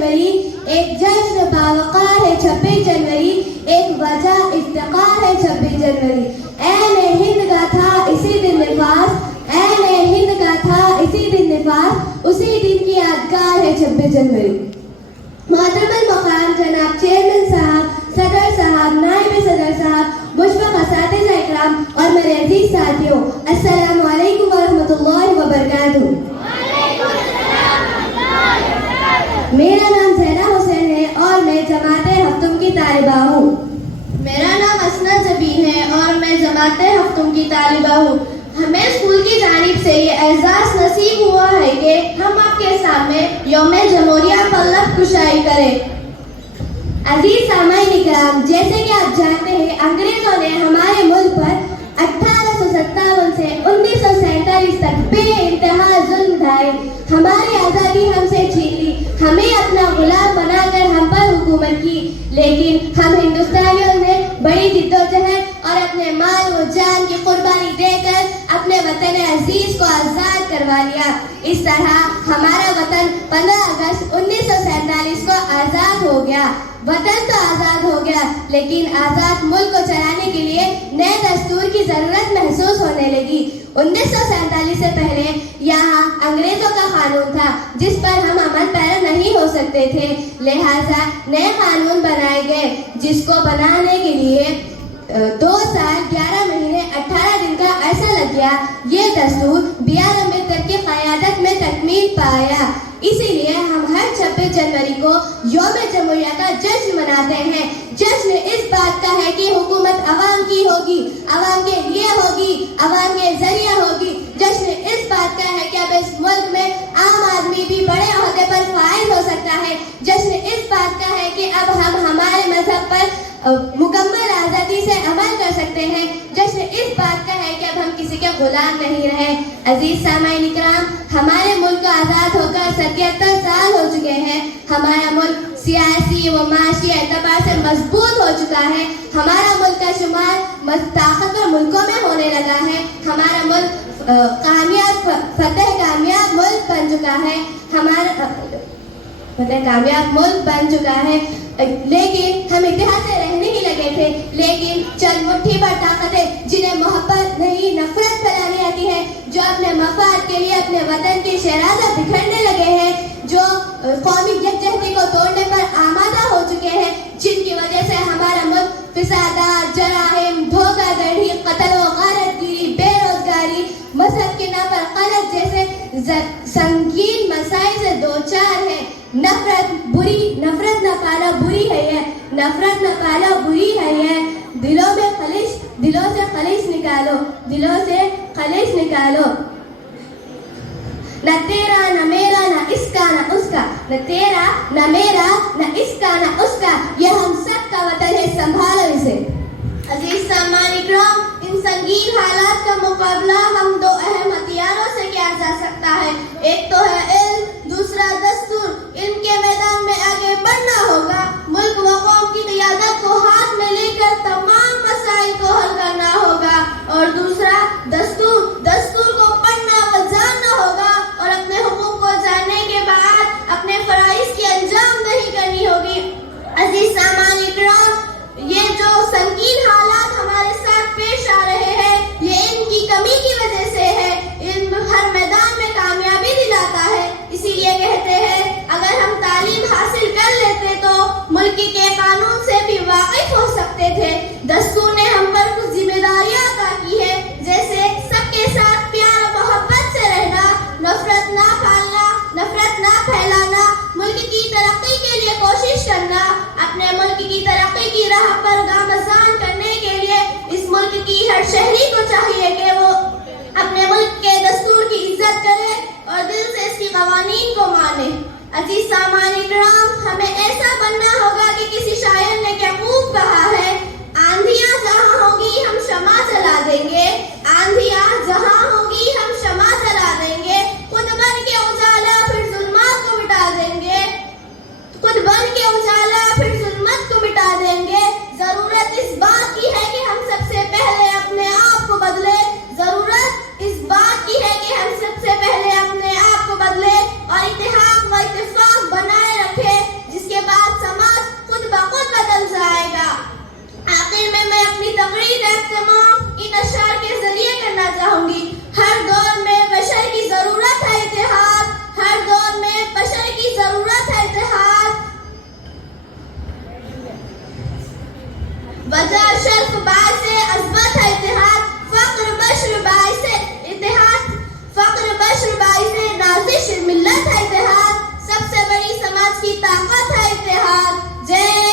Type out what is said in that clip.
जनवरी एक जश्न बावकार है 26 जनवरी, एक वजह इफ्तिकार है 26 जनवरी। ऐने हिंद का था इसी दिन निफास, ऐने हिंद का था इसी दिन निफास, उसी दिन की यादगार है 26 जनवरी। मोहतरम मकाम जनाब चेयरमैन साहब, सदर साहब, नायब सदर साहब, मुशफ़क़ असातिज़ा इकराम और मेरे अजीज साथियों, अस्सलामु अलैकुम व रहमतुल्लाहि व बरकातुहू। मेरा नाम ज़हरा हुसैन है और मैं जमाते हफ्तुम की तालिबा हूँ। मेरा नाम असना जबीन है और मैं जमाते हफ्तुम की तालिबा हूँ। हमें स्कूल की जानिब से ये एजाज़ नसीब हुआ है कि हम आपके सामने यौम जमहूरिया पर लफ्ज़ कुशाई करें। अजीज सामाईन इकराम, जैसे कि आप जानते हैं, अंग्रेजों ने हमारे मुल्क पर 1857 से 1947 तक बेइंतहा जुल्म ढाए, हमारी आज़ादी हमसे छीन ली, हमें अपना गुलाम बनाकर हम पर हुकूमत की। लेकिन हम हिंदुस्तानियों ने बड़ी जिद्दोजहद और अपने माल व जान की कुर्बानी देकर अपने वतन अजीज को आज़ाद करवा लिया। इस तरह हमारा वतन 15 अगस्त 1947 को आज़ाद हो गया। वतन तो आज़ाद हो गया, लेकिन आज़ाद मुल्क को चलाने के लिए नए दस्तूर की ज़रूरत महसूस होने लगी। 1947 से पहले यहाँ अंग्रेजों का कानून था जिस पर हम अमल पैरा नहीं हो सकते थे, लिहाजा नए कानून बनाए गए जिसको बनाने के लिए 2 साल 11 महीने 18 दिन का अरसा लग गया। ये दस्तूर B.R. अम्बेडकर की क़यादत में तकमील पाया। इसीलिए हम हर 26 जनवरी को यौम जमहूरिया का जश्न मनाते हैं। जश्न इस बात का है कि हुकूमत अवाम की होगी, अवाम के लिए होगी, अवाम के जरिए होगी। जश्न इस बात का है कि अब इस मुल्क में आम आदमी भी बड़े ओहदे पर फाइज हो सकता है। जश्न इस बात का है कि अब हम हमारे मजहब पर मुकम्मल आज़ादी से अमल कर सकते हैं। जश्न इस बात का है कि अब हम किसी के गुलाम नहीं रहे। अजीज सामाईन इकराम, हमारे मुल्क को आज़ाद होकर 77 साल हो चुके हैं। हमारा मुल्क सियासी व माशी एतबार से मजबूत हो चुका है। हमारा मुल्क का शुमार ताकतवर मुल्कों में होने लगा है। हमारा मुल्क कामयाब मुल्क बन चुका है। हमारा कामयाब मुल्क बन चुका है। लेकिन हम इतिहास से रहने ही लगे थे, लेकिन चंद मुट्ठी भर ताकतें जिन्हें मोहब्बत नहीं नफरत फैलानी आती है, जो अपने मफाद के लिए अपने वतन की शराज़त बिखरने लगे हैं, जो कौमी यकजहती को तोड़ने पर आमादा हो चुके हैं, जिनकी वजह से हमारा मुल्क फिसादात, जराहिम, धोखाधड़ी, कत्ल व गारतगिरी, बेरोजगारी, मजहब के नाम पर क़लत जैसे संगीन मसाइल से दो चार है। नफरत न पालो बुरी है ये, नफरत न पालो बुरी है ये। दिलों से खलिश निकालो, दिलों से खलिश निकालो। न तेरा न मेरा न इसका न उसका, न तेरा न मेरा न इसका न उसका, ये हम सब का वतन है, संभालो इसे। अजीज सामाईन इकराम, इन संगीन हालात का मुकाबला हम 2 अहम हथियारों से किया जा सकता है। एक तो है इल्म, दूसरा दस्तूर। इनके मैदान में आगे बढ़ना होगा। मुल्क व कौम की क़यादत को हाथ में लेकर तमाम मसाइल को हल करना होगा। और दूसरा दस्तूर को पढ़ना व जानना होगा और अपने हुकूक को जानने के बाद अपने फराइज़ की अंजामदही करनी होगी। अजीज सामाईन इकराम, ये जो संगीन हालात हमारे साथ पेश आ रहे हैं, ये इनकी कमी की वजह से है। इल्म हर मैदान में कामयाबी दिलाता है। इसीलिए कहते हैं, अगर हम तालीम हासिल कर लेते तो मुल्क के कानून से भी वाकिफ हो सकते थे। दस्तूर ने हम पर कुछ जिम्मेदारियां अता की है, जैसे सबके साथ प्यार और मोहब्बत से रहना, नफरत ना पालना, नफरत ना फैलाना, मुल्क की तरक्की के लिए कोशिश करना, अपने मुल्क की तरक्की की राह पर गामज़ान करने के लिए इस मुल्क की हर शहरी को चाहिए कि वो अपने मुल्क के दस्तूर की इज्जत करे और दिल से इसकी कवानीन को माने। अजीज सामाईन इकराम, हमें ऐसा बनना होगा कि किसी शायर ने क्या खूब कहा है, आंधियां जहां होगी हम शमा जला देंगे, आंधियां जहां होगी हम शमा जला देंगे, खुद बन के उजाला फिर जुल्मात को मिटा देंगे, खुद बन के उजाला फिर जुल्मत को मिटा देंगे। जरूरत इस बात की है कि हम सबसे पहले अपने आप को बदले, जरूरत इस बात की है कि हम सबसे पहले अपने आप को बदले और इत्तेहाद व इत्तेफाक बनाए रखें। وجہ شرف باعث عظمت ہے اتحاد، فقر بشر باعث اتحاد، فقر بشر باعث نازش ملت ہے اتحاد، سب سے بڑی سماج کی طاقت ہے اتحاد. جے